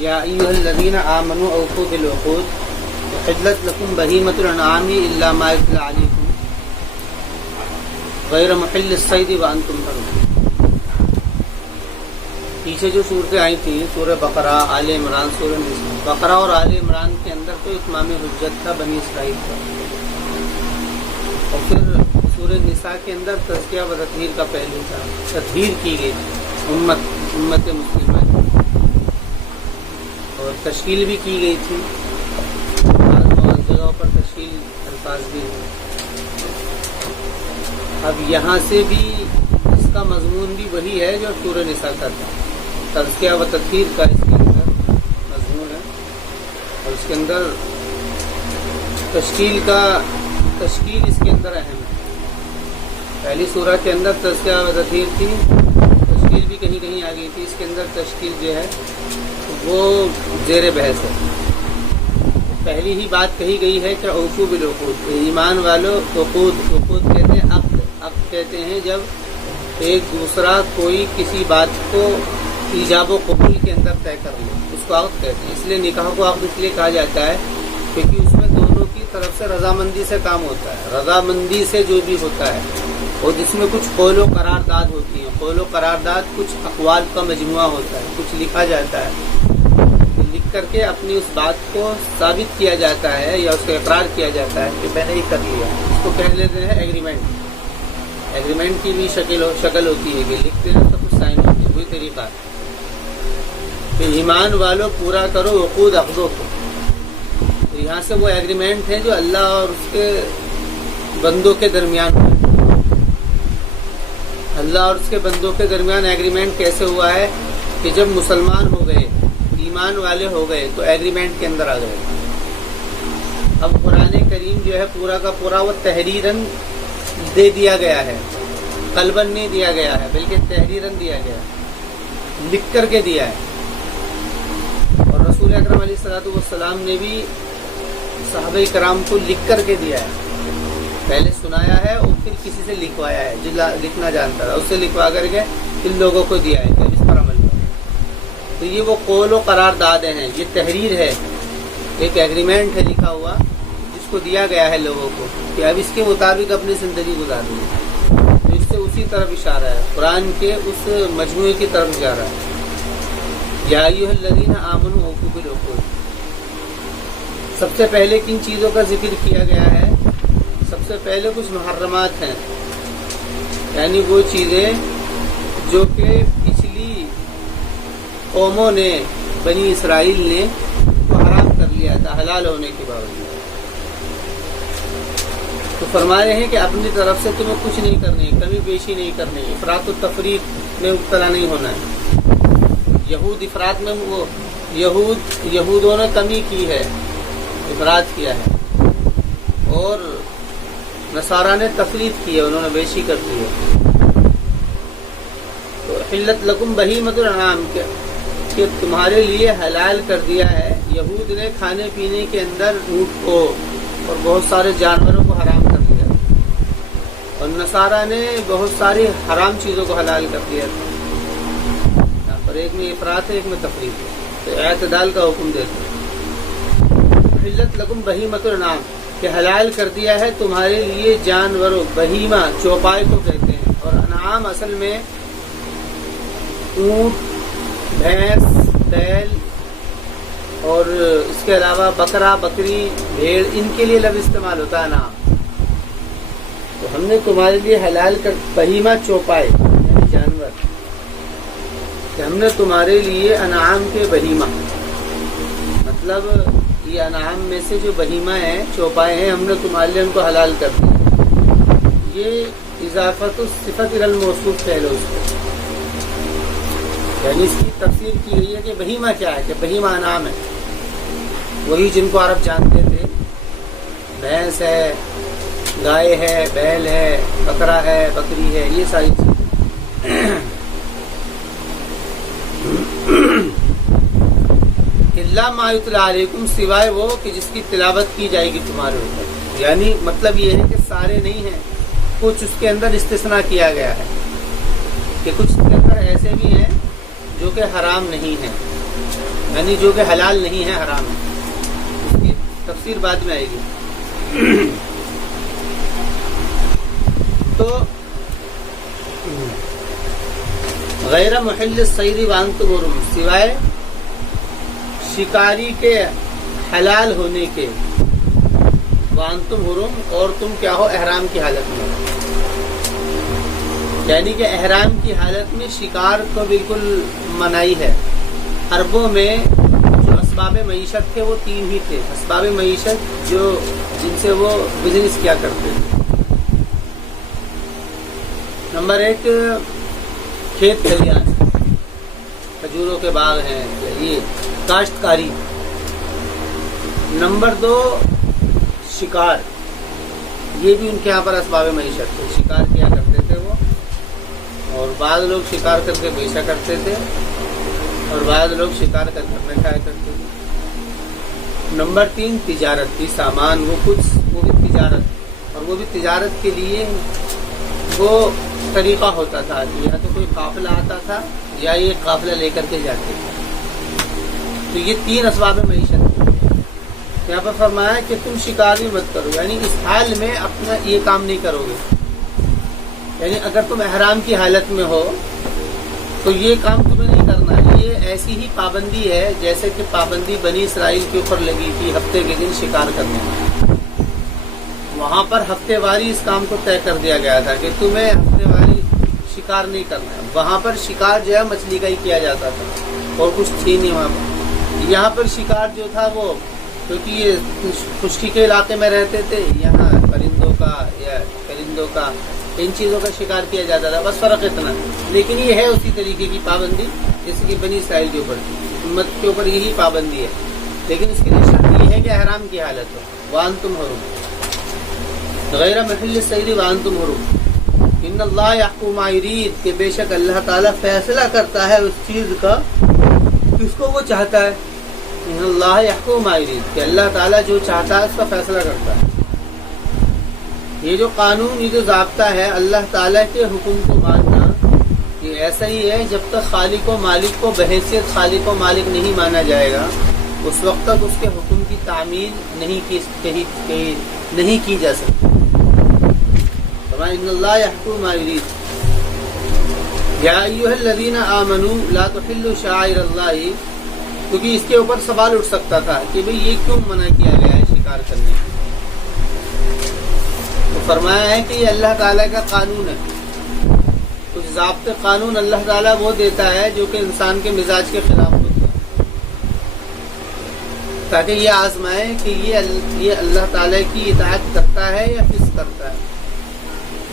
یا ایھا الذین آمنوا اوفوا بالعقود احلت لکم بہیمۃ الانعام الا ما یتلی علیکم غیر محل الصید وانتم حرم۔ پیچھے جو صورتیں آئی تھیں سورہ بقرہ، آل عمران، سورہ نساء، بقرہ اور آل عمران کے اندر تو اتمام حجت تھا بنی اسرائیل کا، اور پھر سورہ نساء کے اندر تزکیہ و تطہیر کا پہلو تھا، تطہیر کی گئی تھی امت مسلمہ کی، اور تشکیل بھی کی گئی تھی، بعض جگہوں پر تشکیل الفاظ بھی ہیں۔ اب یہاں سے بھی اس کا مضمون بھی وہی ہے جو سورہ نساء کا تھا، تزکیہ و تطہیر کا اس کے اندر مضمون ہے، اور اس کے اندر تشکیل اس کے اندر اہم ہے۔ پہلی سورہ کے اندر تزکیہ و تطہیر تھی، تشکیل بھی کہیں کہیں آ گئی تھی، اس کے اندر تشکیل جو ہے وہ زیر بحث ہے۔ پہلی ہی بات کہی گئی ہے کہ اوفوا بالعقود، ایمان والو، عقود کہتے ہیں عقد کہتے ہیں جب ایک دوسرا کوئی کسی بات کو ایجاب و قبول کے اندر طے کر لے، اس کو عقد کہتے ہیں۔ اس لیے نکاح کو عقد اس لیے کہا جاتا ہے کیونکہ اس میں دونوں کی طرف سے رضامندی سے کام ہوتا ہے، رضامندی سے جو بھی ہوتا ہے، اور جس میں کچھ قول و قرارداد ہوتی ہیں، قول و قرارداد کچھ اقوال کا مجموعہ ہوتا ہے، کچھ لکھا جاتا ہے، لکھ کر کے اپنی اس بات کو ثابت کیا جاتا ہے یا اس کو اقرار کیا جاتا ہے کہ میں نے یہ کر لیا، اس کو کہہ لیتے ہیں ایگریمنٹ۔ ایگریمنٹ کی بھی شکل ہوتی ہے کہ لکھتے ہیں تو کچھ سائن ہوتے ہیں، وہی طریقہ ہے کہ ایمان والوں پورا کرو عقود عقدوں کو۔ تو یہاں سے وہ ایگریمنٹ ہے جو اللہ اور اس کے بندوں کے درمیان ہوا۔ اللہ اور اس کے بندوں کے درمیان ایگریمنٹ کیسے ہوا ہے کہ جب مسلمان ہو گئے، ایمان والے ہو گئے تو ایگریمنٹ کے اندر آ گئے۔ اب قرآن کریم جو ہے پورا کا پورا وہ تحریراً دے دیا گیا ہے، قلباً نہیں دیا گیا ہے بلکہ تحریراً دیا گیا ہے، لکھ کر کے دیا ہے۔ اور رسول اکرم علیہ الصلوۃ والسلام نے بھی صحابہ کرام کو لکھ کر کے دیا ہے، پہلے سنایا ہے اور پھر کسی سے لکھوایا ہے، جو لکھنا جانتا تھا اس سے لکھوا کر کے ان لوگوں کو دیا ہے کہ اب اس پر عمل کرو۔ تو یہ وہ قول و قرارداد ہیں، یہ تحریر ہے، ایک ایگریمنٹ ہے لکھا ہوا جس کو دیا گیا ہے لوگوں کو کہ اب اس کے مطابق اپنی زندگی گزارنی ہے۔ تو اس سے اسی طرف اشارہ ہے، قرآن کے اس مجموعے کی طرف اشارہ ہے۔ یا ایھا الذین آمنوا اوفوا بالعقود، سب سے پہلے کن چیزوں کا ذکر کیا گیا ہے؟ سب سے پہلے کچھ محرمات ہیں، یعنی وہ چیزیں جو کہ پچھلی قوموں نے، بنی اسرائیل نے وہ حرام کر لیا تھا حلال ہونے کے باوجود۔ تو فرما رہے ہیں کہ اپنی طرف سے تمہیں کچھ نہیں کرنی، کمی بیشی نہیں کرنی، افراط و تفریط میں مبتلا نہیں ہونا ہے۔ یہود افراط میں یہودوں نے کمی کی ہے، افراط کیا ہے، اور نصارہ نے تفریط کی ہے، انہوں نے بیشی کر دی ہے۔ تو حلت لکم بہیمۃ الانعام کہ تمہارے لیے حلال کر دیا ہے۔ یہود نے کھانے پینے کے اندر اونٹ کو اور بہت سارے جانوروں کو حرام کر دیا، اور نصارہ نے بہت ساری حرام چیزوں کو حلال کر دیا۔ یہاں پر ایک میں افراط ہے، ایک میں تفریط ہے، تو اعتدال کا حکم دیتے ہیں۔ حلت لکم بہیمۃ الانعام کہ حلال کر دیا ہے تمہارے لیے جانوروں، بہیمہ چوپائے کو کہتے ہیں، اور انعام اصل میں اونٹ، بھینس، بیل اور اس کے علاوہ بکرا، بکری، بھیڑ، ان کے لیے لفظ استعمال ہوتا ہے انعام۔ تو ہم نے تمہارے لیے حلال کر بہیمہ چوپائے یعنی جانور، کہ ہم نے تمہارے لیے انعام کے بہیمہ، مطلب یہ انعام میں سے جو بہیمہ ہیں، چوپائے ہیں، ہم نے تمہارے لیے ان کو حلال کر دیا۔ یہ اضافت الصفت الی الموصوف کہہ لو اس کو، یعنی اس کی تفسیر کی گئی ہے کہ بہیمہ کیا ہے، کہ بہیمہ انعام ہے، وہی جن کو عرب جانتے تھے، بھینس ہے، گائے ہے، بیل ہے، بکرا ہے، بکری ہے، یہ ساری چیزیں۔ الا ما یتلی علیکم، سوائے وہ کہ جس کی تلاوت کی جائے گی تمہارے اوپر، یعنی مطلب یہ ہے کہ سارے نہیں ہیں، کچھ اس کے اندر استثناء کیا گیا ہے، کہ کچھ اس کے اندر ایسے بھی ہیں جو کہ حرام نہیں ہیں، یعنی جو کہ حلال نہیں ہے، حرام ہے. اس کی تفسیر بعد میں آئے گی. تو غیر محل الصید وانتم حرم، سوائے شکاری کے حلال ہونے کے، وانتم حرم، اور تم کیا ہو، احرام کی حالت میں. یعنی کہ احرام کی حالت میں شکار کو بالکل منائی ہے. عربوں میں جو اسباب معیشت تھے وہ 3 ہی تھے. اسباب معیشت جن سے وہ بزنس کیا کرتے تھے. نمبر 1 کھیت کھلیان، کھجوروں کے باغ ہیں، یہ کاشتکاری. نمبر 2 شکار، یہ بھی ان کے یہاں پر اسباب معیشت تھے. شکار کیا کرتے تھے وہ، اور بعض لوگ شکار کر کے بیچا کرتے تھے، اور بعض لوگ شکار کر کے کھایا کرتے تھے. نمبر 3 تجارت کی سامان، وہ بھی تجارت، اور وہ بھی تجارت کے لیے وہ طریقہ ہوتا تھا کہ یا تو کوئی قافلہ آتا تھا یا یہ قافلہ لے کر کے جاتے تھے. تو یہ 3 اسباب معیشت تھے. یہاں پر فرمایا کہ تم شکار بھی مت کرو، یعنی اس حال میں اپنا یہ کام نہیں کرو گے. یعنی اگر تم احرام کی حالت میں ہو تو یہ کام تمہیں نہیں کرنا ہے. یہ ایسی ہی پابندی ہے جیسے کہ پابندی بنی اسرائیل کے اوپر لگی تھی ہفتے کے دن شکار کرنے میں. وہاں پر ہفتے واری اس کام کو طے کر دیا گیا تھا کہ تمہیں ہفتے واری شکار نہیں کرنا ہے. وہاں پر شکار جو ہے مچھلی کا ہی کیا جاتا تھا اور کچھ تھی نہیں وہاں پر. یہاں پر شکار جو تھا وہ، کیونکہ یہ خشکی کے علاقے میں رہتے تھے، یہاں پرندوں کا یا پرندوں کا، ان چیزوں کا شکار کیا جاتا تھا. بس فرق اتنا. لیکن یہ ہے اسی طریقے کی پابندی جیسے کہ بنی اسرائیل کے اوپر تھی. امت کے اوپر یہی پابندی ہے، لیکن اس کی شرط یہ ہے کہ احرام کی حالت ہو. وانتم حرم غیر محل الصید وانتم حرم ان اللہ یحکم ما یرید، کہ بے شک اللہ تعالیٰ فیصلہ کرتا ہے اس چیز کا جس کو وہ چاہتا ہے. ان اللہ یحکم ما یرید، کہ اللہ تعالیٰ جو چاہتا ہے اس کا فیصلہ کرتا ہے. یہ جو قانون، یہ جو ضابطہ ہے اللہ تعالیٰ کے حکم کو ماننا، یہ ایسا ہی ہے جب تک خالق و مالک کو بحیثیت خالق و مالک نہیں مانا جائے گا اس وقت تک اس کے حکم کی تعمیل نہیں کی جا سکتی. ان اللہ یحکم ما یرید. یا ایھا الذین آمنوا لا تحلوا شعائر اللہ، کیونکہ اس کے اوپر سوال اٹھ سکتا تھا کہ بھئی یہ کیوں منع کیا گیا ہے شکار کرنے کی. تو فرمایا ہے کہ یہ اللہ تعالیٰ کا قانون ہے. کچھ ضابطے قانون اللہ تعالیٰ وہ دیتا ہے جو کہ انسان کے مزاج کے خلاف ہوتا ہے، تاکہ یہ آزمائے کہ یہ اللہ تعالیٰ کی اطاعت کرتا ہے یا فسق کرتا ہے،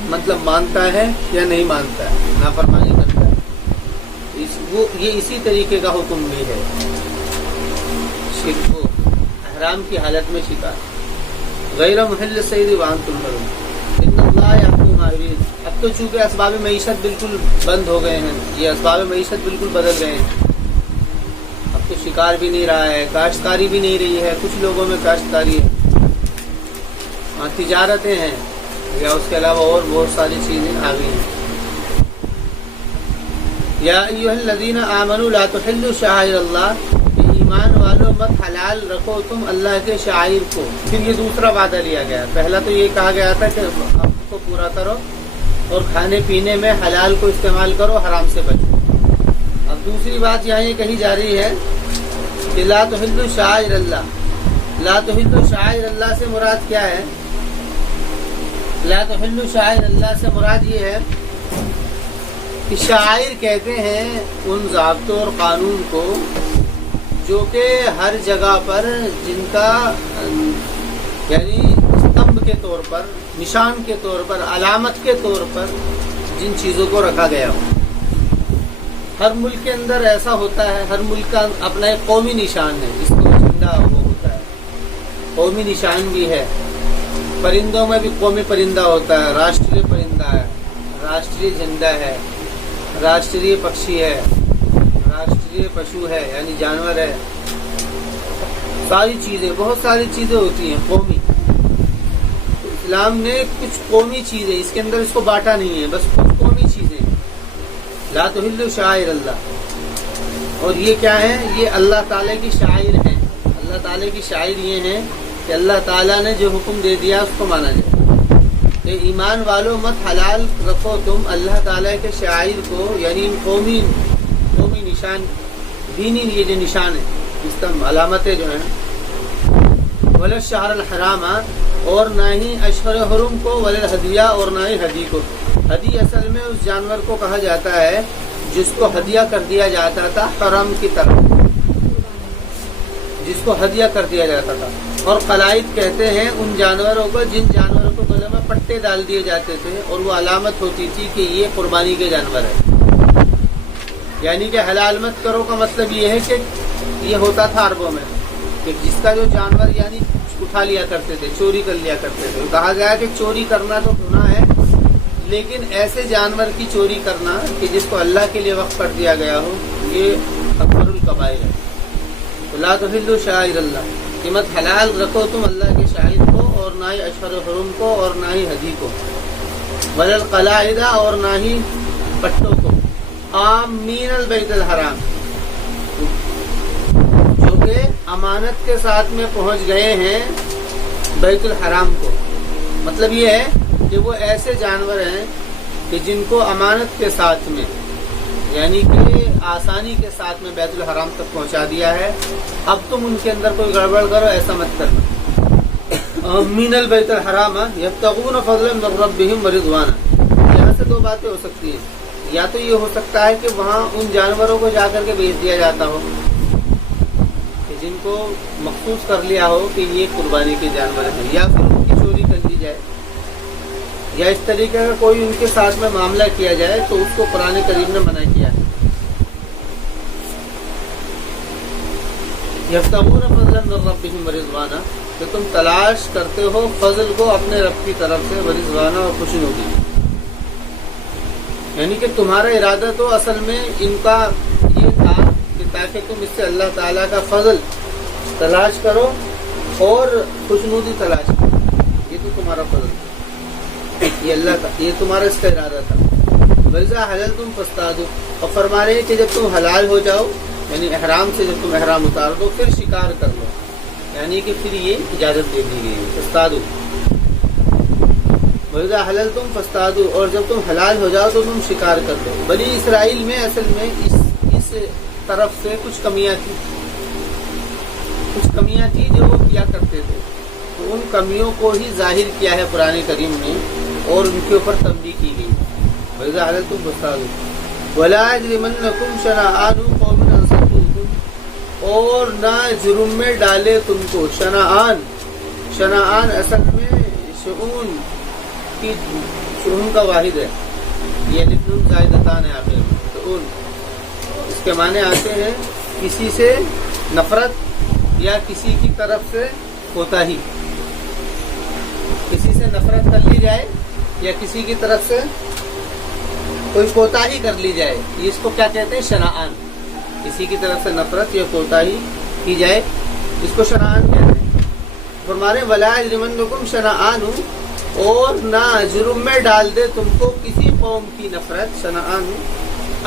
مطلب مانتا ہے یا نہیں مانتا ہے، نافرمانی کرتا ہے. یہ اسی طریقے کا حکم بھی ہے. شرک احرام کی حالت میں شکار غیر محل الصید وانتم حرم ان اللہ یحکم ما یرید. اب تو چونکہ اسباب معیشت بالکل بند ہو گئے ہیں، یہ اسباب معیشت بالکل بدل گئے ہیں. اب تو شکار بھی نہیں رہا ہے، کاشتکاری بھی نہیں رہی ہے. کچھ لوگوں میں کاشتکاری ہے، تجارتیں ہیں، یا اس کے علاوہ اور بہت ساری چیزیں آ گئی ہیں. یا ایھا الذین آمنوا لا تحلوا شعائر اللہ، ایمان والو مت حلال رکھو تم اللہ کے شعائر کو. پھر یہ دوسرا وعدہ لیا گیا. پہلا تو یہ کہا گیا تھا کہ آپ کو پورا کرو اور کھانے پینے میں حلال کو استعمال کرو، حرام سے بچو. اب دوسری بات یہاں یہ کہی جا رہی ہے کہ لا تحلوا شعائر اللہ. لا تحلوا شعائر اللہ سے مراد کیا ہے؟ لا تحلوا شعائر اللہ سے مراد یہ ہے کہ شعائر کہتے ہیں ان ضابطوں اور قانون کو جو کہ ہر جگہ پر جن کا یعنی استمبھ کے طور پر، نشان کے طور پر، علامت کے طور پر جن چیزوں کو رکھا گیا ہو. ہر ملک کے اندر ایسا ہوتا ہے، ہر ملک کا اپنا ایک قومی نشان ہے جس کو جھنڈا وہ ہوتا ہے، قومی نشان بھی ہے. پرندوں میں بھی قومی پرندہ ہوتا ہے، راشٹریہ پرندہ ہے، راشٹریہ جھنڈا ہے، راشٹریہ پکشی ہے، راشٹریہ پشو ہے یعنی جانور ہے. ساری چیزیں، بہت ساری چیزیں ہوتی ہیں قومی. اسلام نے کچھ قومی چیزیں، اس کے اندر اس کو بانٹا نہیں ہے، بس کچھ قومی چیزیں. لا تحلوا شعائر اللہ. اور یہ کیا ہے؟ یہ اللہ تعالیٰ کی شاعر ہیں. اللہ تعالیٰ کی شاعر یہ ہیں کہ اللہ تعالیٰ نے جو حکم دے دیا اس کو مانا جائے. کہ ایمان والوں مت حلال رکھو تم اللہ تعالیٰ کے شاعر کو، یعنی قومی نشان، دینی یہ جو نشان ہے، اس کا علامتیں جو ہیں. ولا الشہر الحرام، اور نہ ہی اشہر حرم کو، ولا الہدیہ، اور نہ ہی ہدی کو. ہدی اصل میں اس جانور کو کہا جاتا ہے جس کو ہدیہ کر دیا جاتا تھا حرم کی طرف، جس کو ہدیہ کر دیا جاتا تھا. اور قلائد کہتے ہیں ان جانوروں کو جن جانوروں کو گلے میں پٹے ڈال دیے جاتے تھے اور وہ علامت ہوتی تھی کہ یہ قربانی کے جانور ہے. یعنی کہ حلال مت کرو کا مطلب یہ ہے کہ یہ ہوتا تھا عربوں میں کہ جس کا جو جانور یعنی اٹھا لیا کرتے تھے، چوری کر لیا کرتے تھے. کہا گیا کہ چوری کرنا تو گناہ ہے، لیکن ایسے جانور کی چوری کرنا کہ جس کو اللہ کے لیے وقف کر دیا گیا ہو، یہ اکبر الکبائر ہے. لا تحلوا شعائر اللہ، کہ مت حلال رکھو تم اللہ کے شاعر کو، اور نہ ہی اشہر حرم کو، اور نہ ہی ہدی کو، ولا القلائد، اور نہ ہی پٹوں کو. آمین البیت الحرام، جو کہ امانت کے ساتھ میں پہنچ گئے ہیں بیت الحرام کو. مطلب یہ ہے کہ وہ ایسے جانور ہیں کہ جن کو امانت کے ساتھ میں، یعنی کہ آسانی کے ساتھ میں بیت الحرام تک پہنچا دیا ہے. اب تم ان کے اندر کوئی گڑبڑ کرو، ایسا مت کرنا. من البیت الحرام یبتغون فضلا من ربهم ورضوانا. یہاں سے دو باتیں ہو سکتی ہیں. یا تو یہ ہو سکتا ہے کہ وہاں ان جانوروں کو جا کر کے بیچ دیا جاتا ہو کہ جن کو مخصوص کر لیا ہو کہ یہ قربانی کے جانور ہیں، یا پھر ان کی چوری کر لی جائے، یا اس طریقے کا کوئی ان کے ساتھ میں معاملہ کیا جائے، تو اس کو قرآن کریم نے منع کیا ہے. یبتغون فضلا من ربهم ورضوانا، کہ تم تلاش کرتے ہو فضل کو اپنے رب کی طرف سے، ورضوانا، اور خوشنودی. یعنی کہ تمہارا ارادہ تو اصل میں ان کا یہ تھا کہ تاکہ تم اس سے اللہ تعالیٰ کا فضل تلاش کرو اور خوشنودی تلاش کرو. یہ تو تمہارا فضل تھا، یہ اللہ کا، یہ تمہارا اس کا ارادہ تھا. وَإِذَا حَلَلْتُمْ فَاصْطَادُوا، اور فرما رہے ہیں کہ جب تم حلال ہو جاؤ، یعنی احرام سے جب تم احرام اتار دو، پھر شکار کر لو. یعنی کہ پھر یہ اجازت دے دی گئی ہے. فاصطادوا وَإِذَا حَلَلْتُمْ فَاصْطَادُوا، اور جب تم حلال ہو جاؤ تو تم شکار کر لو. بنی اسرائیل میں اصل میں اس طرف سے کچھ کمیاں تھی جو وہ کیا کرتے تھے. تو ان کمیوں کو ہی ظاہر کیا ہے قرآن کریم میں اور ان کے اوپر تنبیہ کی گئی. وَإِذَا حَلَلْتُمْ فَاصْطَادُوا وَلَا يَجْرِمَنَّكُمْ شَنَآنُ قَوْمٍ أَن صَدُّوكُمْ، اور نہ جرم میں ڈالے تم کو. شنآن اصل میں شؤون کی، شؤون کا واحد ہے، یہ لفظ زائدتان ہے آخر میں. شؤون اس کے معنی آتے ہیں کسی سے نفرت یا کسی کی طرف سے کوتاہی. کسی سے نفرت کر لی جائے یا کسی کی طرف سے کوئی کوتاہی کر لی جائے، یہ اس کو کیا کہتے ہیں؟ شنآن. کسی کی طرف سے نفرت یا کوتاہی کی جائے، اس کو شنآن کہتے ہیں. فرمانے وَلَا يَجْرِمَنَّكُمْ شَنَآنُ، اور نہ جرم میں ڈال دے تم کو کسی قوم کی نفرت، شنآن،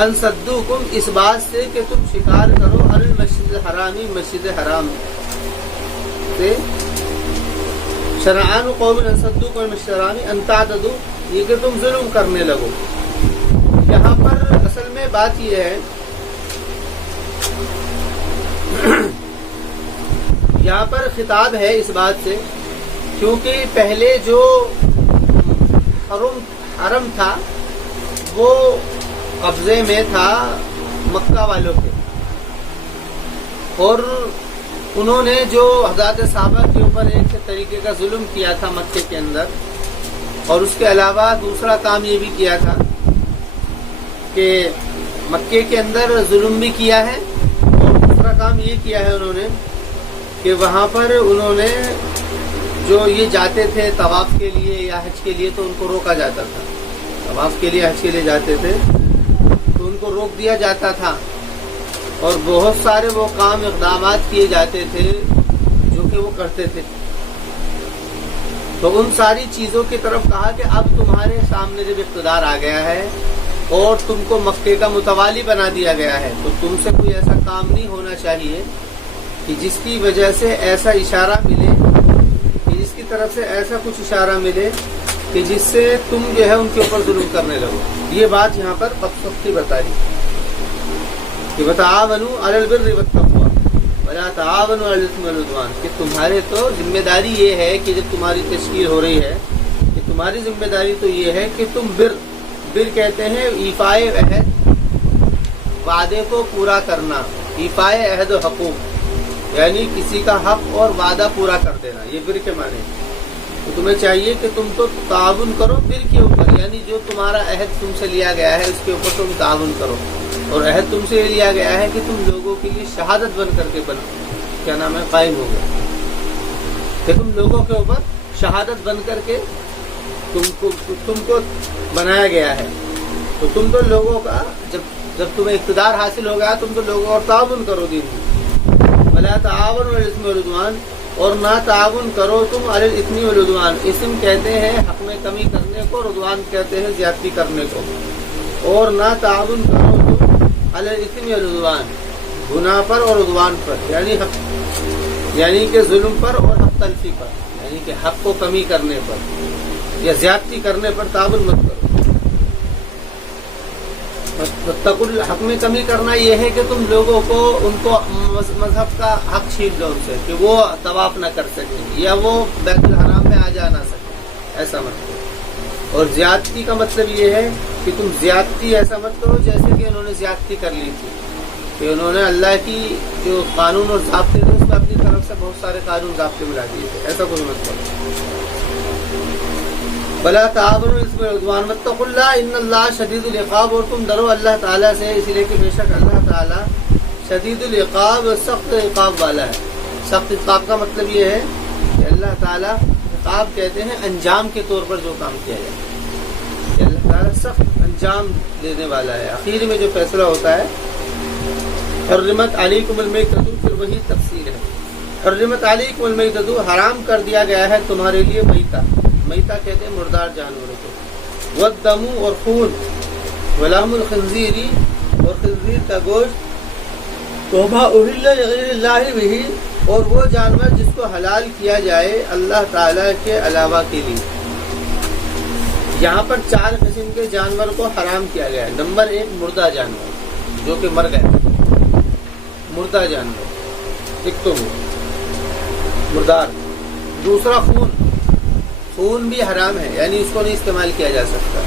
ان صدوکم، اس بات سے کہ تم شکار کرو، عن المسجد الحرامی، مسجد حرام سے. شنآن قوم ان صدوکم المسجد الحرامی ان تعتدوا، یہ کہ تم ظلم کرنے لگو. یہاں پر اصل میں بات یہ ہے، یہاں پر خطاب ہے اس بات سے کیونکہ پہلے جو حرم تھا وہ قبضے میں تھا مکہ والوں کے، اور انہوں نے جو حضرات صحابہ کے اوپر ایک طریقے کا ظلم کیا تھا مکے کے اندر، اور اس کے علاوہ دوسرا کام یہ بھی کیا تھا کہ مکے کے اندر ظلم بھی کیا ہے، اور دوسرا کام یہ کیا ہے انہوں نے کہ وہاں پر انہوں نے جو یہ جاتے تھے طواف کے لیے یا حج کے لیے تو ان کو روکا جاتا تھا. طواف کے لیے حج کے لیے جاتے تھے تو ان کو روک دیا جاتا تھا، اور بہت سارے وہ کام اقدامات کیے جاتے تھے جو کہ وہ کرتے تھے. تو ان ساری چیزوں کی طرف کہا کہ اب تمہارے سامنے جب اقتدار آ گیا ہے اور تم کو مکے کا متوالی بنا دیا گیا ہے، تو تم سے کوئی ایسا کام نہیں ہونا چاہیے کہ جس کی وجہ سے ایسا اشارہ ملے، کہ جس کی طرف سے ایسا کچھ اشارہ ملے کہ جس سے تم جو ہے ان کے اوپر ظلم کرنے لگو۔ یہ بات یہاں پر بدسختی بتا رہی کہ وتعاونوا علی البر والتقوی ولا تعاونوا علی الاثم والعدوان، کہ تمہارے تو ذمہ داری یہ ہے کہ جب تمہاری تشکیل ہو رہی ہے کہ تمہاری ذمہ داری تو یہ ہے کہ تم بر کہتے ہیں ایفائے عہد، وعدے کو پورا کرنا، ایفائے عہد و حقوق یعنی کسی کا حق اور وعدہ پورا کر دینا، یہ بر کے معنی۔ تو تمہیں چاہیے کہ تم تو تعاون کرو بر کے اوپر، یعنی جو تمہارا عہد تم سے لیا گیا ہے اس کے اوپر تم تعاون کرو، اور عہد تم سے لیا گیا ہے کہ تم لوگوں کے لیے شہادت بن کر کے کیا نام ہے قائم ہو گئے، کہ تم لوگوں کے اوپر شہادت بن کر کے تم کو بنایا گیا ہے۔ تو تم تو لوگوں کا جب تمہیں اقتدار حاصل ہو گیا تم تو لوگوں اور تعاون کرو دین میں۔ ولا تعاون علی الاثم والعدوان، اور نہ تعاون کرو تم علی الاثم والعدوان، اسم کہتے ہیں حق میں کمی کرنے کو، عدوان کہتے ہیں زیادتی کرنے کو، اور نہ تعاون کرو تم علی الاثم والعدوان، گناہ پر اور عدوان پر، یعنی کہ ظلم پر اور حق تلفی پر، یعنی کہ حق کو کمی کرنے پر یا زیادتی کرنے پر تعاون مت کرو۔ حق میں کمی کرنا یہ ہے کہ تم لوگوں کو ان کو مذہب کا حق چھین دو ان سے، کہ وہ طواف نہ کر سکیں یا وہ بیت الحرام میں آ جا نہ سکیں، ایسا مت کرو۔ اور زیادتی کا مطلب یہ ہے کہ تم زیادتی ایسا مت کرو جیسے کہ انہوں نے زیادتی کر لی تھی، کہ انہوں نے اللہ کی جو قانون اور ضابطے تھے اس میں اپنی طرف سے بہت سارے قانون ضابطے ملا دیے تھے، ایسا کچھ مت کرو۔ بلا تعاونوا علی الاثم والعدوان واتقوا اللہ ان اللہ شدید العقاب، اور تم ڈرو اللہ تعالیٰ سے اس لیے کہ بے شک اللہ تعالیٰ شدید العقاب، سخت عقاب والا ہے۔ سخت عقاب کا مطلب یہ ہے کہ اللہ تعالیٰ عقاب کہتے ہیں انجام کے طور پر جو کام کیا جائے، کہ اللہ تعالیٰ سخت انجام دینے والا ہے، اخیر میں جو فیصلہ ہوتا ہے۔ حرمت علیکم المیتۃ، پھر وہی تفصیل ہے۔ حرمت علیکم المیتۃ، حرام کر دیا گیا ہے تمہارے لیے میتہ، میتہ کہتے ہیں مردار جانوروں کو، والدم اور خون، ولحم الخنزیر اور خنزیر کا گوشت، وما اہل لغیر اللہ بہ، اور وہ جانور جس کو حلال کیا جائے اللہ تعالیٰ کے علاوہ کے لیے۔ یہاں پر 4 قسم کے جانور کو حرام کیا گیا ہے۔ نمبر 1 مردہ جانور جو کہ مر گئے، مردہ جانور ایک تو وہ مردار۔ دوسرا خون بھی حرام ہے، یعنی اس کو نہیں استعمال کیا جا سکتا۔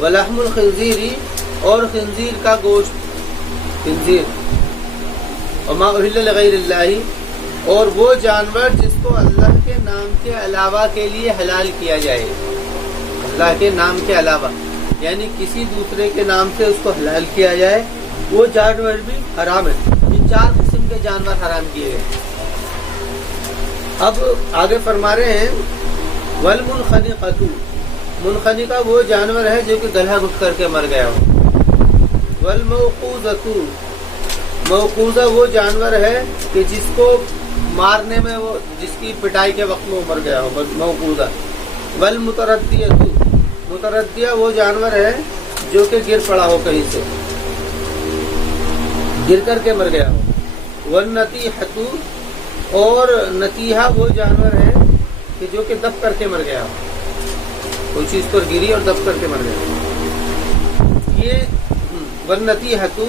ولحم الخنزیر، اور خنزیر کا گوشت، خنزیر، وما اہل لغیر اللہ، اور وہ جانور جس کو اللہ کے نام کے علاوہ کے لیے حلال کیا جائے، اللہ کے نام کے علاوہ یعنی کسی دوسرے کے نام سے اس کو حلال کیا جائے، وہ جانور بھی حرام ہے۔ یہ 4 قسم کے جانور حرام کیے گئے۔ اب آگے فرما رہے ہیں والمنخنقۃ، منخنقہ وہ جانور ہے جو کہ گلہ گھٹ کر کے مر گیا ہو۔ والموقوذۃ، موقوذہ وہ جانور ہے کہ جس کو مارنے میں وہ جس کی پٹائی کے وقت میں وہ مر گیا ہو، موقوذہ۔ والمتردیۃ، متردیہ وہ جانور ہے جو کہ گر پڑا ہو، کہیں سے گر کر کے مر گیا ہو۔ والنطیحۃ، اور نتیحہ وہ جانور ہے کہ جو کہ دب کر کے مر گیا ہو، کوئی چیز پر گری اور دب کر کے مر گیا۔ یہ والنطیحۃ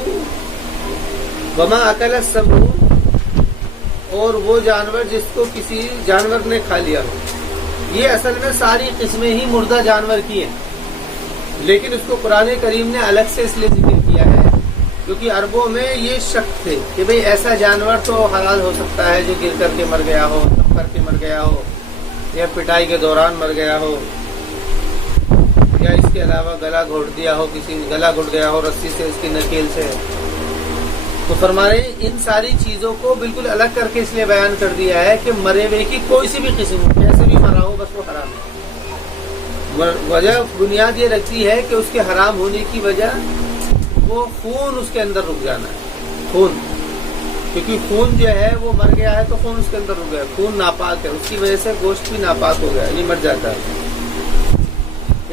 وما اکل السبع، اور وہ جانور جس کو کسی جانور نے کھا لیا ہو۔ یہ اصل میں ساری قسمیں ہی مردہ جانور کی ہیں، لیکن اس کو قرآن کریم نے الگ سے اس لیے ذکر کیا ہے کیونکہ عربوں میں یہ شک تھے کہ بھئی ایسا جانور تو حلال ہو سکتا ہے جو گر کر کے مر گیا ہو، دب کر کے مر گیا ہو، یا پٹائی کے دوران مر گیا ہو، یا اس کے علاوہ گلا گھوٹ دیا ہو، کسی گلا گھٹ گیا ہو رسی سے، اس کی نکیل سے۔ تو فرما رہے ہیں ان ساری چیزوں کو بالکل الگ کر کے اس لیے بیان کر دیا ہے کہ مرے ہوئے کی کوئی سی بھی قسم ہو، کیسے بھی مرا ہو، بس وہ حرام ہے۔ وجہ بنیاد یہ رکھتی ہے کہ اس کے حرام ہونے کی وجہ وہ خون اس کے اندر رک جانا ہے، خون، کیونکہ خون جو ہے وہ مر گیا ہے تو خون اس کے اندر رک گیا، خون ناپاک ہے، اس کی وجہ سے گوشت بھی ناپاک ہو گیا، یعنی مر جاتا ہے۔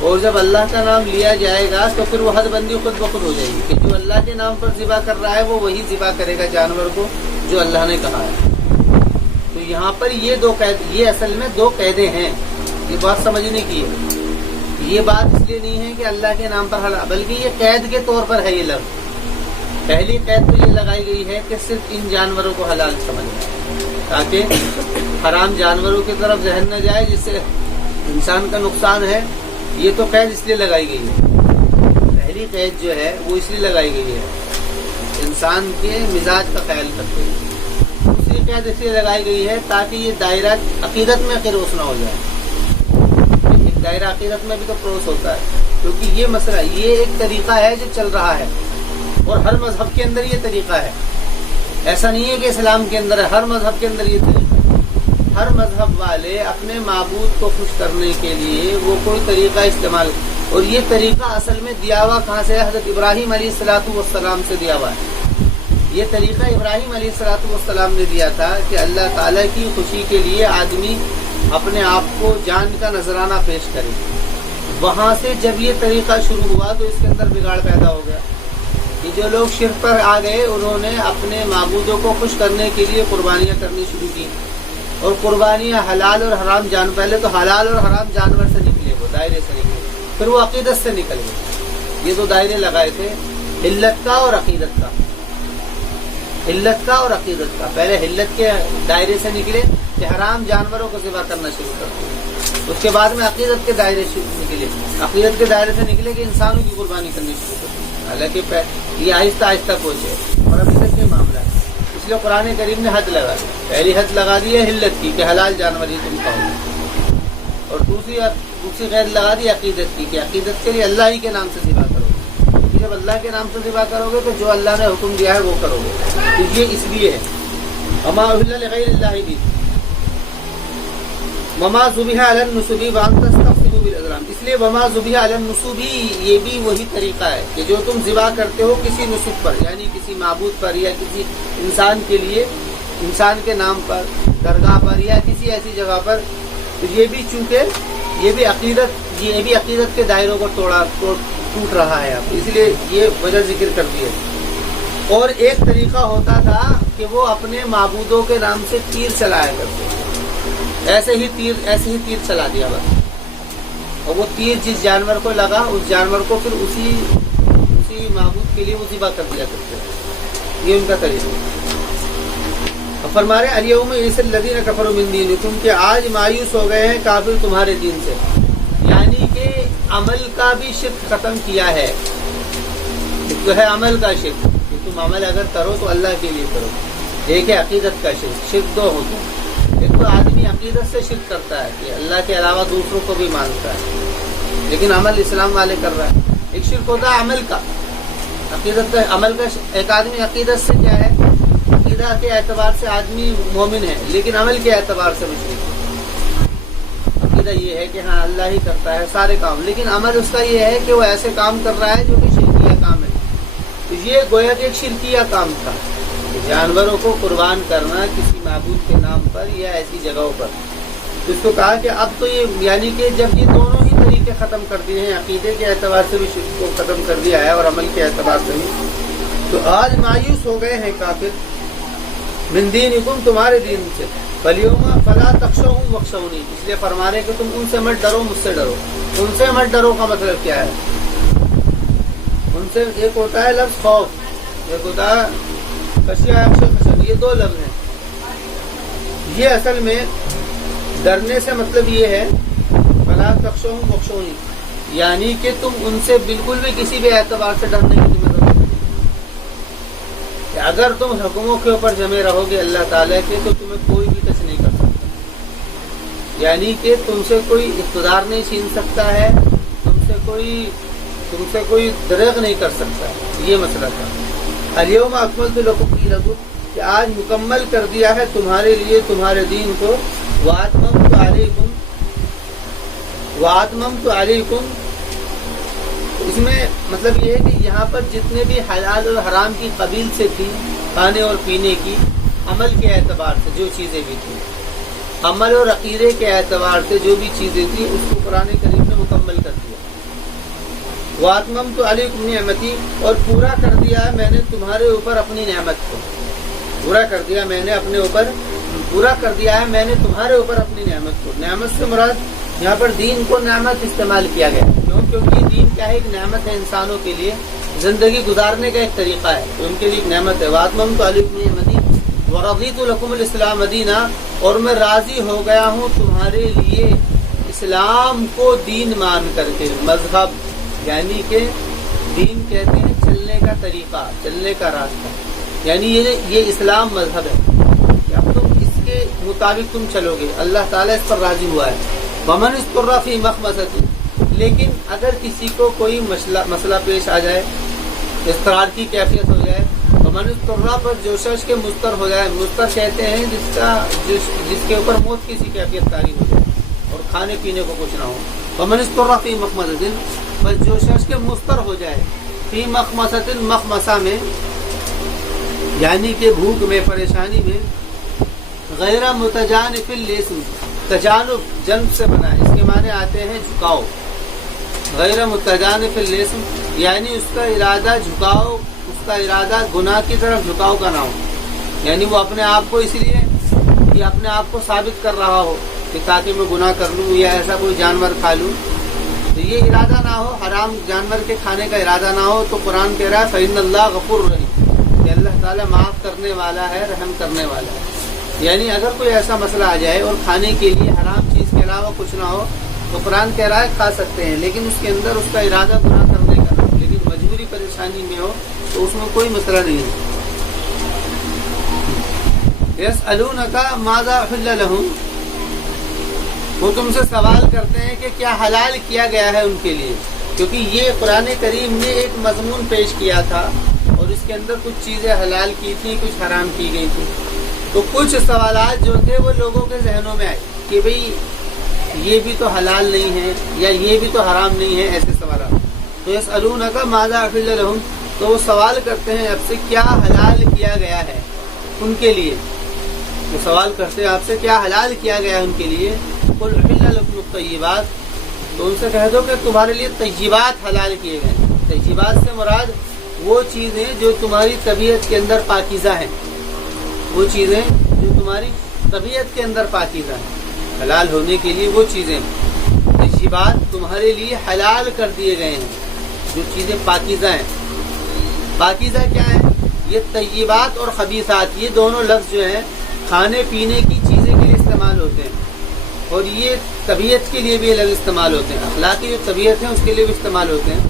اور جب اللہ کا نام لیا جائے گا تو پھر وہ حد بندی خود بخود ہو جائے گی کہ جو اللہ کے نام پر ذبح کر رہا ہے وہ وہی ذبح کرے گا جانور کو جو اللہ نے کہا ہے۔ تو یہاں پر یہ دو قید، یہ اصل میں دو قیدیں ہیں، یہ بات سمجھنے کی ہے۔ یہ بات اس لیے نہیں ہے کہ اللہ کے نام پر حلال، بلکہ یہ قید کے طور پر ہے۔ یہ لفظ پہلی قید تو یہ لگائی گئی ہے کہ صرف ان جانوروں کو حلال سمجھنا، تاکہ حرام جانوروں کی طرف ذہن نہ جائے جس سے انسان کا نقصان ہے۔ یہ تو قید اس لیے لگائی گئی ہے، پہلی قید جو ہے وہ اس لیے لگائی گئی ہے انسان کے مزاج کا خیال کرتے ہوئے۔ دوسری قید اس لیے لگائی گئی ہے تاکہ یہ دائرہ عقیدت میں کروس نہ ہو جائے۔ ایک دائرہ عقیدت میں بھی تو کروس ہوتا ہے، کیونکہ یہ مسئلہ، یہ ایک طریقہ ہے جو چل رہا ہے، اور ہر مذہب کے اندر یہ طریقہ ہے۔ ایسا نہیں ہے کہ اسلام کے اندر ہے، ہر مذہب کے اندر یہ طریقہ ہے۔ ہر مذہب والے اپنے معبود کو خوش کرنے کے لیے وہ کوئی طریقہ استعمال، اور یہ طریقہ اصل میں دیا ہوا کہاں سے ہے؟ حضرت ابراہیم علیہ الصلوۃ والسلام سے دیا ہوا ہے۔ یہ طریقہ ابراہیم علیہ الصلوۃ والسلام نے دیا تھا کہ اللہ تعالیٰ کی خوشی کے لیے آدمی اپنے آپ کو جان کا نذرانہ پیش کرے۔ وہاں سے جب یہ طریقہ شروع ہوا تو اس کے اندر بگاڑ پیدا ہو گیا۔ یہ جو لوگ شرک پر آ گئے انہوں نے اپنے معبودوں کو خوش کرنے کے لیے قربانیاں کرنی شروع کی، اور قربانیاں حلال اور حرام پہلے تو حلال اور حرام جانور سے نکلے، وہ دائرے سے نکلے، پھر وہ عقیدت سے نکل گئے۔ یہ دو دائرے لگائے تھے، حلت کا اور عقیدت کا، حلت کا اور عقیدت کا۔ پہلے حلت کے دائرے سے نکلے کہ حرام جانوروں کو ذبح کرنا شروع کرتے ہیں، اس کے بعد میں عقیدت کے دائرے نکلے، عقیدت کے دائرے سے نکلے کہ انسانوں کی قربانی کرنی شروع کرتے ہیں۔ حالانکہ یہ آہستہ آہستہ پہنچے، اور ابھی تک یہ معاملہ ہے۔ اس لیے قرآن کریم نے حد لگا دی، پہلی حد لگا دی ہے حلت کی کہ حلال جانور ہی تم کھاؤ، اور دوسری قید لگا دی عقیدت کی کہ عقیدت کے لیے اللہ ہی کے نام سے ذبح کرو گے، کیونکہ جب اللہ کے نام سے ذبح کرو گے تو جو اللہ نے حکم دیا ہے وہ کرو گے۔ تو یہ اس لیے ہے وما اہل لغیر اللہ بھی، وما ذبح علی النصب وان تستقسموا بالازلام، اس لیے وما ذبح علی النصب یہ بھی وہی طریقہ ہے کہ جو تم ذبح کرتے ہو کسی نصب پر، یعنی کسی معبود پر یا کسی انسان کے لیے، انسان کے نام پر، درگاہ پر یا کسی ایسی جگہ پر، تو یہ بھی چونکہ یہ بھی عقیدت کے دائروں کو ٹوٹ رہا ہے اب، اس لیے یہ وجہ ذکر کر دی ہے۔ اور ایک طریقہ ہوتا تھا کہ وہ اپنے معبودوں کے نام سے تیر چلایا کرتے، ایسے ہی تیر چلا دیا بس، اور وہ تیر جس جانور کو لگا اس جانور کو پھر اسی معبود کے لیے وہ ذبح کر دیا کرتے ہیں۔ یہ ان کا طریقہ ہے۔ فرما رہے الیوم یئس الذین کفروا من دینکم، کہ آج مایوس ہو گئے ہیں کافر تمہارے دین سے، یعنی کہ عمل کا بھی شرک ختم کیا ہے۔ ایک تو ہے عمل کا شرک کہ تم عمل اگر کرو تو اللہ کے لیے کرو، ایک ہے عقیدت کا شرک دو ہوتے ہیں۔ ایک تو آدمی عقیدت سے شرک کرتا ہے کہ اللہ کے علاوہ دوسروں کو بھی مانتا ہے، لیکن عمل اسلام والے کر رہا ہے۔ ایک شرک ہوتا ہے عمل کا، عقیدت کا عمل کا۔ ایک آدمی عقیدت سے کیا ہے، عقیدہ کے اعتبار سے آدمی مومن ہے لیکن عمل کے اعتبار سے مشرک ہے۔ عقیدہ یہ ہے کہ ہاں اللہ ہی کرتا ہے سارے کام، لیکن عمل اس کا یہ ہے کہ وہ ایسے کام کر رہا ہے جو کہ شرکیہ کام ہے۔ تو یہ گویا کہ ایک شرکیہ کام تھا، جانوروں کو قربان کرنا کسی معبود کے نام پر یا ایسی جگہوں پر۔ اس کو کہا کہ اب تو یہ، یعنی کہ جب یہ دونوں ہی طریقے ختم کر دیے ہیں، عقیدے کے اعتبار سے بھی شرک کو ختم کر دیا ہے اور عمل کے اعتبار سے بھی، تو آج مایوس ہو گئے ہیں کافر من دینکم تمہارے دین سے، فَالْيَوْمَ فَلَا تَخْشَوْهُمْ وَاخْشَوْنِی، اس لیے فرما رہے کہ تم ان سے مت ڈرو، مجھ سے ڈرو۔ ان سے مت ڈرو کا مطلب کیا ہے؟ ان سے ایک ہوتا ہے لفظ خوف، ایک ہوتا ہے خشیہ، یہ دو لفظ ہیں۔ یہ اصل میں ڈرنے سے مطلب یہ ہے فَلَا تَخْشَوْهُمْ وَاخْشَوْنِی، یعنی کہ تم ان سے بالکل بھی کسی بھی اعتبار سے ڈرنے کی ضرورت نہیں، کہ اگر تم حکموں کے اوپر جمے رہو گے اللہ تعالیٰ کے تو تمہیں کوئی بھی ٹچ نہیں کر سکتا، یعنی کہ تم سے کوئی اقتدار نہیں چھین سکتا ہے، تم سے کوئی دریغ نہیں کر سکتا ہے۔ یہ مسئلہ تھا الیوم اکملت لکم دینکم، کہ آج مکمل کر دیا ہے تمہارے لیے تمہارے دین کو، واتممت علیکم۔ اس میں مطلب یہ ہے کہ یہاں پر جتنے بھی حلال اور حرام کی قبیل سے تھی، کھانے اور پینے کی، عمل کے اعتبار سے جو چیزیں بھی تھیں، عمل اور عقیدے کے اعتبار سے جو بھی چیزیں تھیں اس کو قرآن کریم نے مکمل کر دیا. وَأَتْمَمْتُ عَلَيْكُمْ نِعْمَتِي، اور پورا کر دیا ہے میں نے تمہارے اوپر اپنی نعمت کو. پورا کر دیا میں نے اپنے اوپر، پورا کر دیا ہے میں نے تمہارے اوپر اپنی نعمت کو. نعمت سے مراد یہاں پر دین کو نعمت استعمال کیا گیا. کیوں؟ کیونکہ دین کیا ہے؟ ایک نعمت ہے انسانوں کے لیے، زندگی گزارنے کا ایک طریقہ ہے، تو ان کے لیے ایک نعمت ہے. وَأَتْمَمْتُ عَلَيْكُمْ نِعْمَتِي وَرَضِيتُ لَكُمُ الْإِسْلَامَ دِينًا، اور میں راضی ہو گیا ہوں تمہارے لیے اسلام کو دین مان کر کے. مذہب یعنی کہ دین کہتے ہیں چلنے کا طریقہ، چلنے کا راستہ، یعنی یہ اسلام مذہب ہے کہ اب تم اس کے مطابق تم چلو گے. اللہ تعالیٰ اس پر راضی ہوا ہے. وَمَنِ اضْطُرَّ فِي مَخْمَصَةٍ، لیکن اگر کسی کو کوئی مسئلہ پیش آ جائے، اضطرار کی کیفیت ہو جائے، وَمَنِ اضْطُرَّ پر جو شخص کے مضطر ہو جائے، مضطر کہتے ہیں جس کے اوپر موت کسی کیفیت طاری ہو جائے اور کھانے پینے کو کچھ نہ ہو. وَمَنِ اضْطُرَّ فِي مَخْمَصَةٍ، بس جو شخص کے مضطر ہو جائے، فی مخمصۃ، مخمصہ میں یعنی کہ بھوک میں، پریشانی میں، غیر متجانف الاسم، تجانب جنب سے بنا ہے، اس کے معنی آتے ہیں جھکاؤ. غیر متجانف الاسم یعنی اس کا ارادہ جھکاؤ، اس کا ارادہ گناہ کی طرف جھکاؤ کا نہ ہو، یعنی وہ اپنے آپ کو اس لیے یہ اپنے آپ کو ثابت کر رہا ہو کہ تاکہ میں گناہ کر لوں یا ایسا کوئی جانور کھا لوں، تو یہ ارادہ نہ ہو، حرام جانور کے کھانے کا ارادہ نہ ہو. تو قرآن کہہ رہا ہے فَإِنَّ اللَّهَ غَفُورٌ رَحِيمٌ، کہ اللہ تعالیٰ معاف کرنے والا ہے، رحم کرنے والا ہے. یعنی اگر کوئی ایسا مسئلہ آ جائے اور کھانے کے لیے حرام چیز کے علاوہ کچھ نہ ہو تو قرآن کہہ رہا ہے کھا سکتے ہیں، لیکن اس کے اندر اس کا ارادہ گناہ کرنے کا نہ ہو، لیکن مجبوری پریشانی میں ہو تو اس میں کوئی مسئلہ نہیں ہے. يَسْأَلُونَكَ مَاذَا أُحِلَّ لَهُمْ، وہ تم سے سوال کرتے ہیں کہ کیا حلال کیا گیا ہے ان کے لیے، کیونکہ یہ قرآن کریم نے ایک مضمون پیش کیا تھا اور اس کے اندر کچھ چیزیں حلال کی تھیں، کچھ حرام کی گئی تھی. تو کچھ سوالات جو تھے وہ لوگوں کے ذہنوں میں آئے کہ بھئی یہ بھی تو حلال نہیں ہے یا یہ بھی تو حرام نہیں ہے، ایسے سوالات. تو یسألونک ماذا احل لہم، تو وہ سوال کرتے ہیں آپ سے کیا حلال کیا گیا ہے ان کے لیے. وہ سوال کرتے ہیں آپ سے کیا حلال کیا گیا ہے ان کے لیے. قل احل لکم الطیبات، تو ان سے کہہ دو کہ تمہارے لیے طیبات حلال کیے گئے ہیں. طیبات سے مراد وہ چیزیں جو تمہاری طبیعت کے اندر پاکیزہ ہیں، وہ چیزیں جو تمہاری طبیعت کے اندر پاکیزہ ہیں، حلال ہونے کے لیے وہ چیزیں طیبات تمہارے لیے حلال کر دیے گئے ہیں، جو چیزیں پاکیزہ ہیں. پاکیزہ کیا ہے؟ یہ طیبات اور خبیثات، یہ دونوں لفظ جو ہیں کھانے پینے کی چیزیں کے لیے استعمال ہوتے ہیں، اور یہ طبیعت کے لیے بھی الگ استعمال ہوتے ہیں، اخلاقی جو طبیعت ہے اس کے لیے بھی استعمال ہوتے ہیں.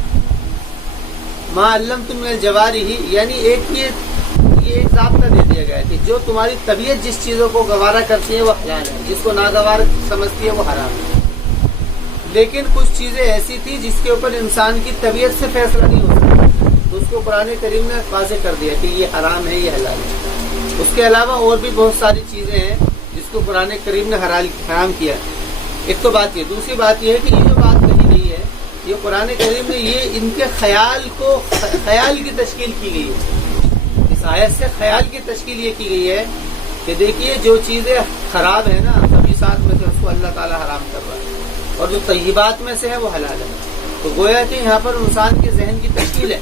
ما علمتم من الجوارح، یعنی ایک یہ ایک ضابطہ دے دیا گیا ہے کہ جو تمہاری طبیعت جس چیزوں کو گوارا کرتی ہے وہ حلال ہے، جس کو ناگوار سمجھتی ہے وہ حرام ہے. لیکن کچھ چیزیں ایسی تھی جس کے اوپر انسان کی طبیعت سے فیصلہ نہیں ہو سکتا، تو اس کو قرآن کریم نے واضح کر دیا کہ یہ حرام ہے، یہ حلال ہے. اس کے علاوہ اور بھی بہت ساری چیزیں ہیں جس کو قرآن کریم نے حرام کیا. ایک تو بات یہ، دوسری بات یہ ہے کہ یہ جو بات کہی گئی ہے یہ قرآن کریم نے یہ ان کے خیال کی تشکیل کی گئی ہے. اس آیت سے خیال کی تشکیل یہ کی گئی ہے کہ دیکھیے جو چیزیں خراب ہیں نا خبیثات میں سے، اس کو اللہ تعالیٰ حرام کر رہا ہے، اور جو طیبات میں سے ہے وہ حلال ہے. تو گویا کہ یہاں پر انسان کے ذہن کی تشکیل ہے.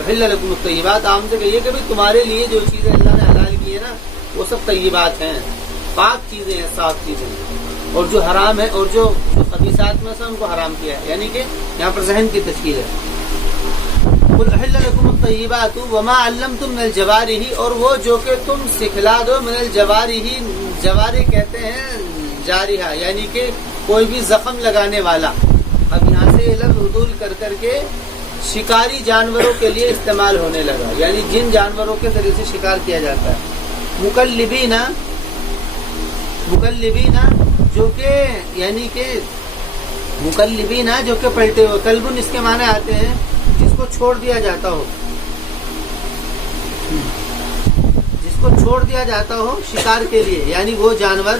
احل لکم الطیبات عام سے کہیے کہ بھائی تمہارے لیے جو چیزیں اللہ نے حلال کی ہے نا وہ سب طیبات ہیں، پاک چیزیں ہیں، صاف چیزیں ہیں، اور جو حرام ہے اور جو خبیثات میں سے ان کو حرام کیا ہے. یعنی کہ یہاں پر ذہن کی تشکیل ہے. قل احل لکم الطیبات وما علمتم من الجوارح، اور وہ جو کہ تم سکھلا دو، من الجوارح، جوارح کہتے ہیں جارحہ یعنی کہ کوئی بھی زخم لگانے والا. اب یہاں سے یہ لفظ عدول کر کے شکاری جانوروں کے لیے استعمال ہونے لگا، یعنی جن جانوروں کے ذریعے سے شکار کیا جاتا ہے. مکلبین جو کہ یعنی کہ مکلبین جو کہ پلٹے ہوئے، کلبن اس کے معنی آتے ہیں جس کو چھوڑ دیا جاتا ہو، جس کو چھوڑ دیا جاتا ہو شکار کے لیے، یعنی وہ جانور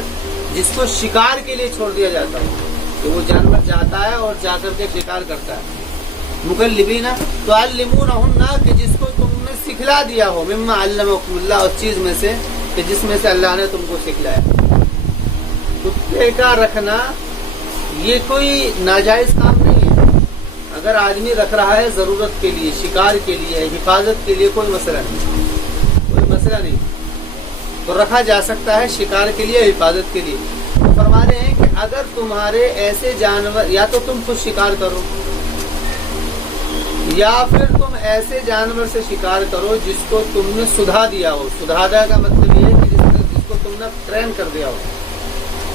جس کو شکار کے لیے چھوڑ دیا جاتا ہو، تو وہ جانور جاتا ہے اور جا کر کے شکار کرتا ہے. مکلبین تعلمونہن، کہ جس کو تم نے سکھلا دیا ہو، مما علمکم اللہ، اس چیز میں سے کہ جس میں سے اللہ نے تم کو سکھلایا. کتے کا رکھنا یہ کوئی ناجائز کام نہیں ہے. اگر آدمی رکھ رہا ہے ضرورت کے لیے، شکار کے لیے، حفاظت کے لیے، کوئی مسئلہ نہیں، تو رکھا جا سکتا ہے شکار کے لیے، حفاظت کے لیے. تو فرما رہے ہیں کہ اگر تمہارے ایسے جانور، یا تو تم خود شکار کرو یا پھر تم ایسے جانور سے شکار کرو جس کو تم نے سدھا دیا ہو. سدھادا کا مطلب یہ ہے کہ جس کو تم نے ٹرین کر دیا ہو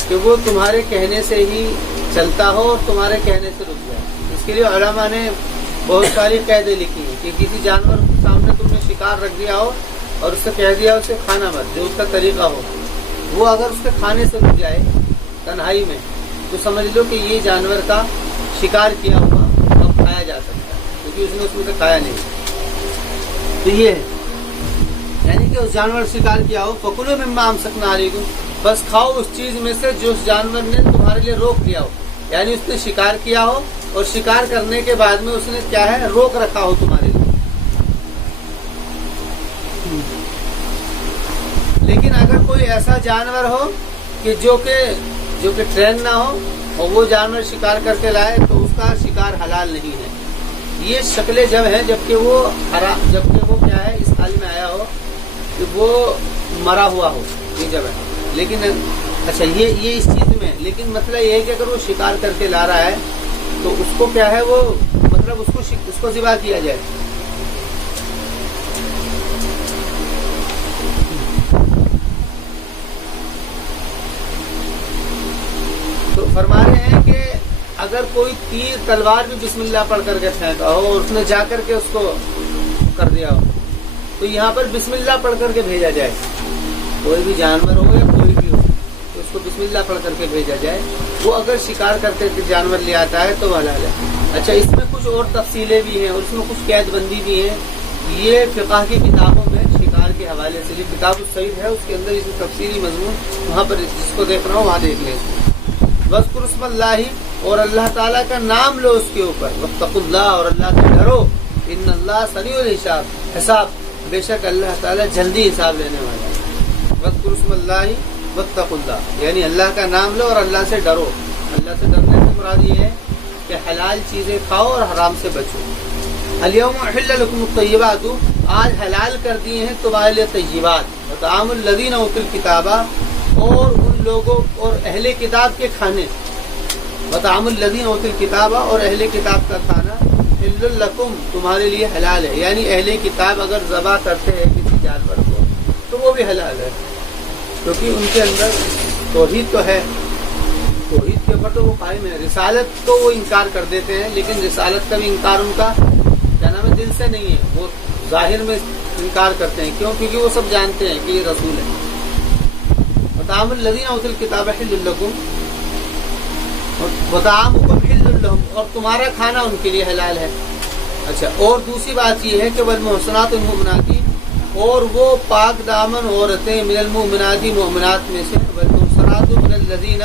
کہ وہ تمہارے کہنے سے ہی چلتا ہو اور تمہارے کہنے سے رک جائے. اس کے لیے علماء نے بہت ساری قاعدے لکھی ہیں کہ کسی جانور کے سامنے تم نے شکار رکھ دیا ہو اور اس سے کہہ دیا اسے کھانا مت، جو اس کا طریقہ ہو، وہ اگر اس کے کھانے سے رک جائے تنہائی میں تو سمجھ لو کہ یہ جانور کا شکار کیا ہوا اب کھایا جا سکتا ہے، کیونکہ اس نے اس میں سے کھایا نہیں. تو یہ ہے یعنی کہ اس جانور شکار کیا ہو فَكُلُوا مِمَّا أَمْسَكْنَا عَلَيْكُمْ، بس کھاؤ اس چیز میں سے جو اس جانور نے تمہارے لیے روک دیا ہو. یعنی اس نے شکار کیا ہو اور شکار کرنے کے بعد میں اس نے کیا ہے روک رکھا ہو تمہارے لیے. لیکن اگر کوئی ایسا جانور ہو کہ جو کہ ٹرین نہ ہو اور وہ جانور شکار کر کے لائے تو اس کا شکار حلال نہیں ہے. یہ شکلیں جب ہیں جبکہ وہ کیا ہے اس حال میں آیا ہو کہ وہ مرا ہوا ہو، یہ جب ہے. لیکن اچھا یہ اس چیز میں، لیکن مسئلہ یہ ہے کہ اگر وہ شکار کر کے لا رہا ہے تو اس کو کیا ہے وہ مطلب اس کو ذبح کیا جائے. تو فرما رہے ہیں کہ اگر کوئی تیر تلوار بھی بسم اللہ پڑھ کر کے پھینکا ہو اور اس نے جا کر کے اس کو کر دیا ہو تو یہاں پر بسم اللہ پڑھ کر کے بھیجا جائے. کوئی بھی جانور ہو یا کوئی بھی ہو تو اس کو بسم اللہ پڑھ کر کے بھیجا جائے. وہ اگر شکار کر کے جانور لے آتا ہے تو حلال ہے. اچھا اس میں کچھ اور تفصیلیں بھی ہیں اور اس میں کچھ قید بندی بھی ہیں. یہ فقہ کی کتابوں میں شکار کے حوالے سے، یہ کتاب الصید ہے اس کے اندر اس تفصیلی مضمون وہاں پر جس کو دیکھ رہا ہوں وہاں دیکھ لیں. وَاذْكُرُوا اسْمَ اللَّهِ، اور اللہ تعالیٰ کا نام لو اس کے اوپر. وَاتَّقُوا اللَّهَ، اور اللہ سے ڈرو. إِنَّ اللَّهَ سَرِيعُ الْحِسَابِ، حساب بے شک اللہ تعالیٰ جلدی حساب لینے والا ہے. وَاذْكُرُوا اسْمَ اللَّهِ وَاتَّقُوا اللَّهَ، یعنی اللہ کا نام لو اور اللہ سے ڈرو. اللہ سے ڈرنے سے مراد یہ ہے کہ حلال چیزیں کھاؤ اور حرام سے بچو. اليوم احل لكم الطیبات، آج حلال کر دیے ہیں تمہارے لیے طیبات. وطعام الذین اوتوا الکتاب، اور ان لوگوں اور اہل کتاب کے کھانے. وطعام الذین اوتوا الکتاب، اور اہل کتاب کا کھانا حل لکم تمہارے لیے حلال ہے. یعنی اہل کتاب اگر ذبح کرتے ہیں کسی جانور کو تو وہ بھی حلال ہے، کیونکہ ان کے اندر توحید تو ہے، توحید کے اوپر تو وہ قائم ہے. رسالت تو وہ انکار کر دیتے ہیں، لیکن رسالت کا بھی انکار ان کا کیا نام ہے دل سے نہیں ہے، وہ ظاہر میں انکار کرتے ہیں. کیوں؟ کیونکہ وہ سب جانتے ہیں کہ یہ رسول ہے. وطعام الذین اوتوا الکتاب حل لکم وطعامکم حل لہم، اور تمہارا کھانا ان کے لیے حلال ہے. اچھا، اور دوسری بات یہ ہے کہ والمحصنات المؤمنات، اور وہ پاک دامن عورتیں من المؤمنات، مومنات میں سے، والمحصنات من الذین،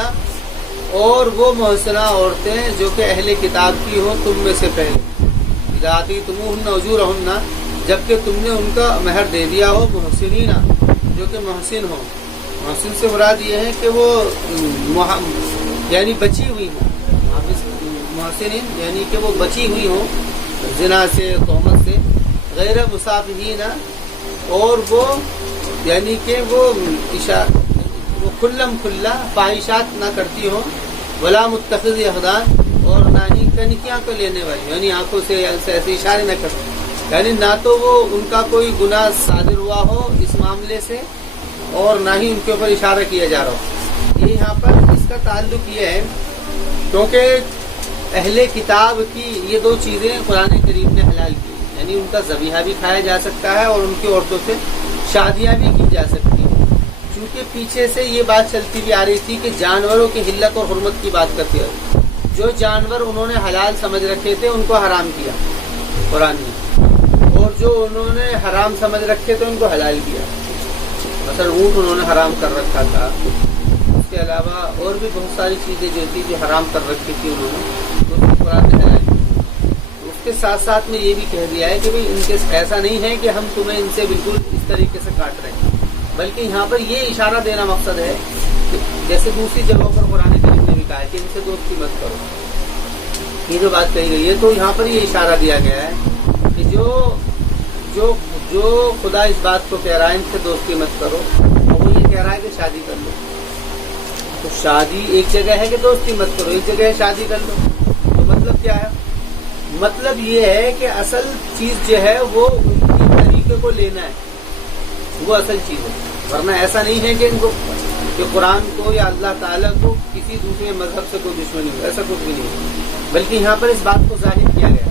اور وہ محصنہ عورتیں جو کہ اہل کتاب کی ہوں تم میں سے پہلے. اذا آتیتموہن اجورہن، جبکہ تم نے ان کا مہر دے دیا ہو. محسنین، جو کہ محسن ہو. محسن سے مراد یہ ہے کہ وہ یعنی بچی ہوئی ہوں. محسنین یعنی کہ وہ بچی ہوئی ہوں زنا سے، تہمت سے. غیر مصافحین، اور وہ یعنی کہ وہ کھلم کھلا فاحشات نہ کرتی ہوں. ولا متخذ اخدان، اور نہ ہی کنکیاں کو لینے والی، یعنی آنکھوں سے ایسے اشارے نہ کرتی. یعنی نہ تو وہ ان کا کوئی گناہ صادر ہوا ہو اس معاملے سے اور نہ ہی ان کے اوپر اشارہ کیا جا رہا ہو. یہ یہاں پر اس کا تعلق یہ ہے کیونکہ اہل کتاب کی یہ دو چیزیں قرآن کریم نے حلال کی، یعنی ان کا ذبیحہ بھی کھایا جا سکتا ہے اور ان کی عورتوں سے شادیاں بھی کی جا سکتی ہیں. چونکہ پیچھے سے یہ بات چلتی بھی آ رہی تھی کہ جانوروں کی حلت اور حرمت کی بات کرتی ہے. جو جانور انہوں نے حلال سمجھ رکھے تھے ان کو حرام کیا قرآن نے، اور جو انہوں نے حرام سمجھ رکھے تھے ان کو حلال کیا. مثلا اونٹ انہوں نے حرام کر رکھا تھا، اس کے علاوہ اور بھی بہت ساری چیزیں جو تھی جو حرام کر رکھی تھی انہوں نے، تو اس کو قرآن نے حلال کیا. اس کے ساتھ ساتھ میں یہ بھی کہہ دیا ہے کہ بھئی ان کے ایسا نہیں ہے کہ ہم تمہیں ان سے بالکل اس طریقے سے کاٹ رہے ہیں، بلکہ یہاں پر یہ اشارہ دینا مقصد ہے جیسے دوسری جگہوں پر قرآن کریم نے بھی کہا ہے کہ ان سے دوستی مت کرو. یہ جو بات کہی گئی ہے تو یہاں پر یہ اشارہ دیا گیا ہے کہ جو خدا اس بات کو کہہ رہا ہے ان سے دوستی مت کرو، اور وہ یہ کہہ رہا ہے کہ شادی کر لو. تو شادی ایک جگہ ہے کہ دوستی مت کرو، ایک جگہ ہے شادی کر لو. تو مطلب کیا ہے؟ مطلب یہ ہے کہ اصل چیز جو ہے وہ ان کے طریقے کو لینا ہے، وہ اصل چیز ہے. ورنہ ایسا نہیں ہے کہ ان کو کہ قرآن کو یا اللہ تعالیٰ کو کسی دوسرے مذہب سے کوئی دشمنی ہو، ایسا کچھ بھی نہیں ہے. بلکہ یہاں پر اس بات کو ظاہر کیا گیا ہے.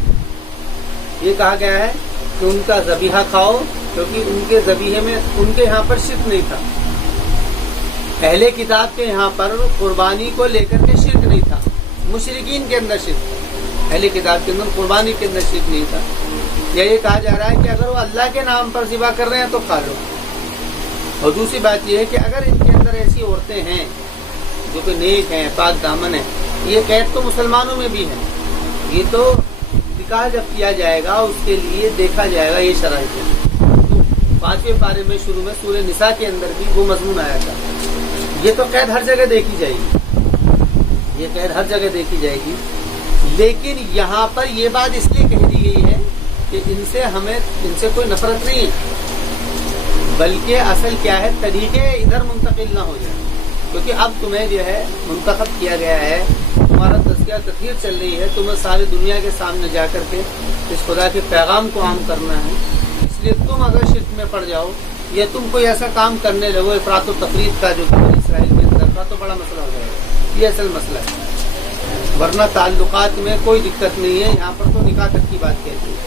یہ کہا گیا ہے کہ ان کا ذبیحہ کھاؤ، کیونکہ ان کے ذبیحے میں ان کے یہاں پر شرک نہیں تھا. اہل کتاب کے یہاں پر قربانی کو لے کر کے شرک نہیں تھا، مشرکین کے اندر شرک تھا. اہل کتاب کے اندر قربانی کے اندر شرک نہیں تھا. یہ کہا جا رہا ہے کہ اگر وہ اللہ کے نام پر ذبح کر رہے ہیں تو کھا لو. اور دوسری بات یہ ہے کہ اگر ان کے اندر ایسی عورتیں ہیں جو کہ نیک ہیں، پاک دامن ہیں، یہ قید تو مسلمانوں میں بھی ہے. یہ تو نکاح جب کیا جائے گا اس کے لیے دیکھا جائے گا یہ شرائط ہے. تو 5ویں پارے میں شروع میں سورہ نساء کے اندر بھی وہ مضمون آیا تھا. یہ تو قید ہر جگہ دیکھی جائے گی، یہ قید ہر جگہ دیکھی جائے گی. لیکن یہاں پر یہ بات اس لیے کہہ دی گئی ہے کہ ان سے کوئی نفرت نہیں ہے، بلکہ اصل کیا ہے طریقے ادھر منتقل نہ ہو جائے. کیونکہ اب تمہیں جو ہے منتخب کیا گیا ہے، تمہارا تزکیہ تطہیر چل رہی ہے، تمہیں ساری دنیا کے سامنے جا کر کے اس خدا کے پیغام کو عام کرنا ہے. اس لیے تم اگر شرک میں پڑ جاؤ یا تم کوئی ایسا کام کرنے لگو افراط و تفریط کا جو بنی اسرائیل کے اندر کا، تو بڑا مسئلہ ہو جائے گا. یہ اصل مسئلہ ہے. ورنہ تعلقات میں کوئی دقت نہیں ہے. یہاں پر تو نکاح تک کی بات کہتی ہے.